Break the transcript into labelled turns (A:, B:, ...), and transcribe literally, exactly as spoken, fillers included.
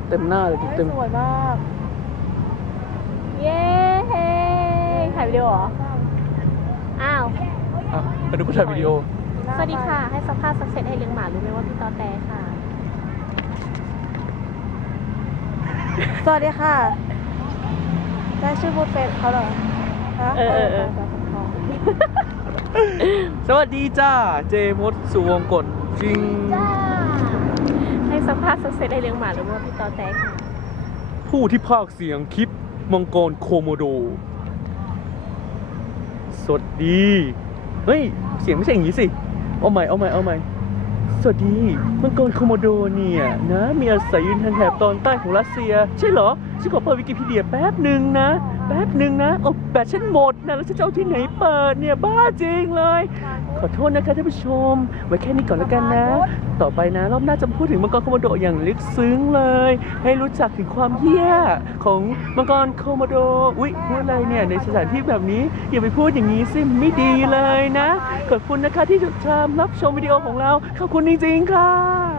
A: เต็มหน้าเลยเต็ม
B: สวยมากเย้ถ่ายวิดีโอเหรออ้าว
A: อ่ะไปดูผู้ถ่ายวิดีโอ
B: สวัสดีค่ะให้สัมภาษณ์สักเซตให้เลี้ยงหมารู้ไหมว่าพี่ตอแตค่ะสวัสดีค่ะได้ชื่อบูธเฟสเขาเหรอเออเออเออ
A: สวัสดีจ้าเจมดสุวงกฎจริง
B: ให้สัมภาษณ์สักเซตให้เลี้ยงหมารู้ไหมว่าพี่ตอแตค่ะ
A: ผู้ที่พากย์เสียงคลิปมังกรโคโมโดสวัสดีเฮ้ยเสียงไม่ใช่อย่างนี้สิเอาใหม่เอาใหม่เอาใหม่สวัสดีมังกรโคโมโดเนี่ยนะมีอาศัยอยู่ทางแถบตอนใต้ของรัสเซียใช่เหรอฉันขอเปิดวิกิพีเดียแป๊บหนึ่งนะแป๊บหนึ่งนะโอ้แบตฉันหมดนะแล้วฉันจะเอาที่ไหนเปิดเนี่ยบ้าจริงเลยขอโทษนะคะท่านผู้ชมไว้แค่นี้ก่อนแล้วกันนะต่อไปนะรอบหน้าจะพูดถึงมังกรโคโมโดอย่างลึกซึ้งเลยให้รู้จักถึงความเหี้ยของมังกรโคโมโดอุ๊ยพูดอะไรเนี่ยในสถานที่แบบนี้อย่าไปพูดอย่างนี้สิไม่ดีเลยนะขอบคุณนะคะที่ติดตามรับชมวิดีโอของเราขอบคุณจริงๆค่ะ